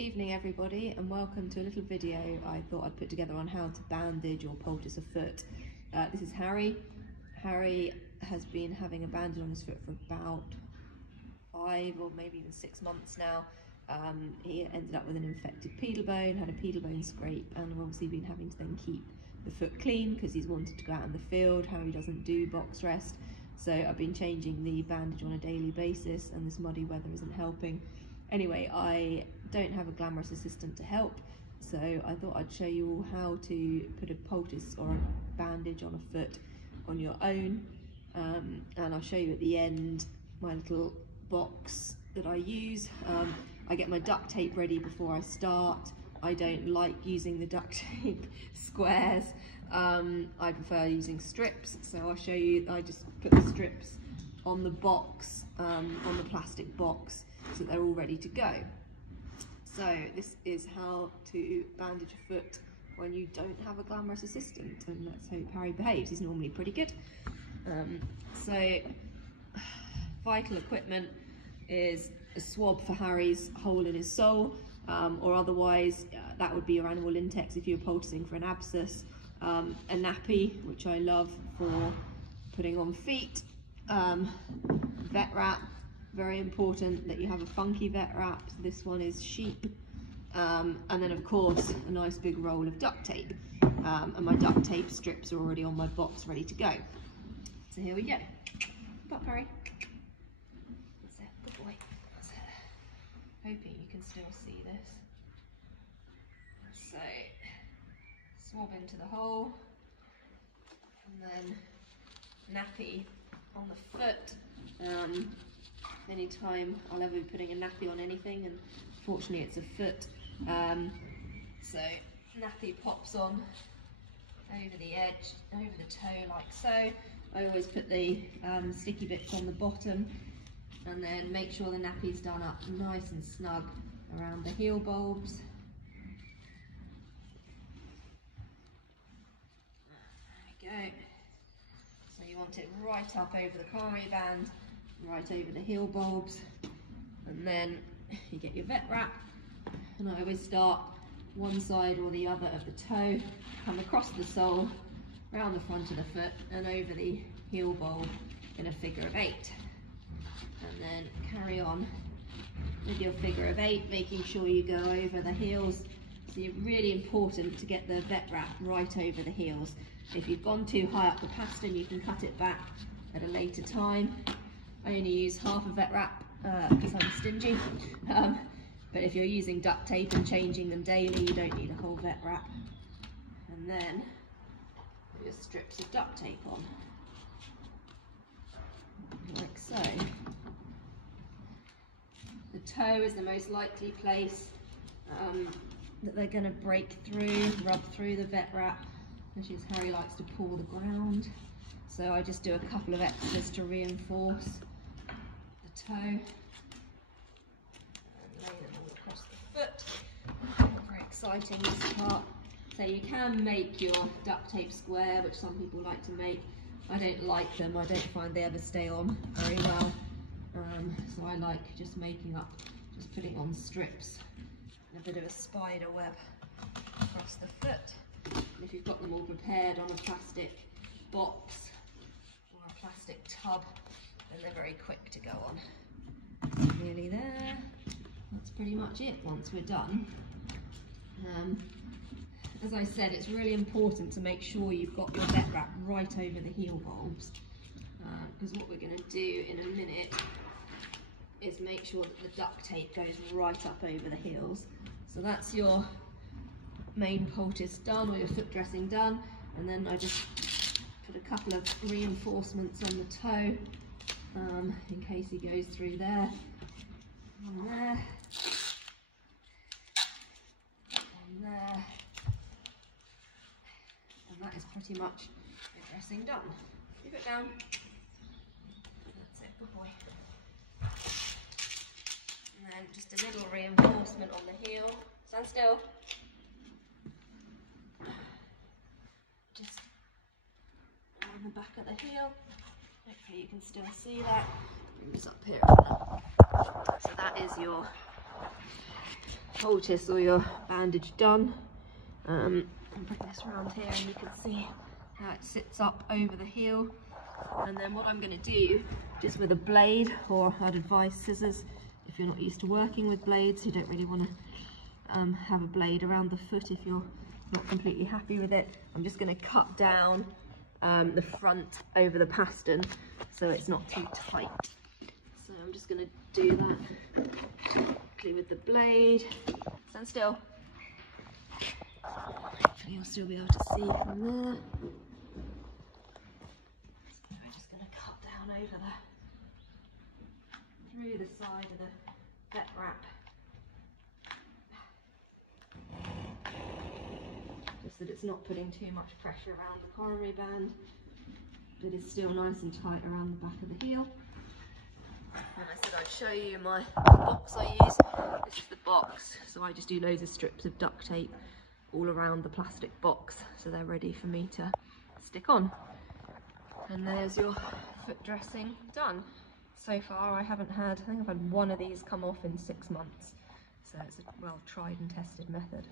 Evening everybody, and welcome to a little video I thought I'd put together on how to bandage or poultice a foot. This is Harry. Harry has been having a bandage on his foot for about 5 or maybe even 6 months now. He ended up with an infected pedal bone, had a pedal bone scrape, and I've obviously been having to then keep the foot clean because he's wanted to go out in the field. Harry doesn't do box rest, so I've been changing the bandage on a daily basis, and this muddy weather isn't helping. Anyway, I don't have a glamorous assistant to help, so I thought I'd show you all how to put a poultice or a bandage on a foot on your own, and I'll show you at the end my little box that I use. I get my duct tape ready before I start. I don't like using the duct tape squares. I prefer using strips, so I'll show you. I just put the strips on the box, on the plastic box, so they're all ready to go. So this is how to bandage a foot when you don't have a glamorous assistant, and let's hope Harry behaves. He's normally pretty good. So vital equipment is a swab for Harry's hole in his sole, or otherwise that would be your animal Lintex if you're poulticing for an abscess, a nappy, which I love for putting on feet, vet wrap. Very important that you have a funky vet wrap. So this one is sheep, and then of course a nice big roll of duct tape, and my duct tape strips are already on my box ready to go. So here we go. Up, Harry. That's it, good boy. That's it. Hoping you can still see this. So swab into the hole, and then nappy on the foot. Anytime I'll ever be putting a nappy on anything, and fortunately it's a foot, so nappy pops on over the edge, over the toe like so. I always put the sticky bits on the bottom, and then make sure the nappy's done up nice and snug around the heel bulbs. There we go. So you want it right up over the primary band, right over the heel bulbs, and then you get your vet wrap, and I always start one side or the other of the toe, come across the sole, round the front of the foot and over the heel bulb in a figure of 8, and then carry on with your figure of 8, making sure you go over the heels. So it's really important to get the vet wrap right over the heels. If you've gone too high up the pastern, you can cut it back at a later time. I only use half a vet wrap because I'm stingy, but if you're using duct tape and changing them daily, you don't need a whole vet wrap. And then put your strips of duct tape on, like so. The toe is the most likely place that they're going to break through, rub through the vet wrap, which is Harry likes to paw the ground. So I just do a couple of extras to reinforce the toe, and lay them all across the foot. Very exciting, this part. So you can make your duct tape square, which some people like to make. I don't like them. I don't find they ever stay on very well. So I like just making up, just putting on strips and a bit of a spider web across the foot. And if you've got them all prepared on a plastic box or a plastic tub, then they're very quick to go on. Nearly there. That's pretty much it once we're done. As I said, it's really important to make sure you've got your vet wrap right over the heel bulbs, because what we're going to do in a minute is make sure that the duct tape goes right up over the heels. So that's your main poultice done, or your foot dressing done, and then I just put a couple of reinforcements on the toe in case he goes through there, and there, and there, and that is pretty much the dressing done. Keep it down. That's it, good boy. And then just a little reinforcement on the heel. Stand still. Just on the back of the heel. Hopefully you can still see that. Bring this up here. So that is your poultice or your bandage done. I'll bring this around here and you can see how it sits up over the heel. And then what I'm going to do, just with a blade, or I'd advise scissors if you're not used to working with blades, you don't really want to have a blade around the foot if you're not completely happy with it. I'm just going to cut down the front over the pastern so it's not too tight. So I'm just going to do that quickly with the blade. Stand still. Hopefully you'll still be able to see from there. So we're just going to cut down over through the side of the vet wrap. Just that it's not putting too much pressure around the coronary band, but it's still nice and tight around the back of the heel. And I said I'd show you my box I use. This is the box, so I just do loads of strips of duct tape all around the plastic box so they're ready for me to stick on. And there's your foot dressing done. So far I think I've had one of these come off in 6 months, so it's a well tried and tested method.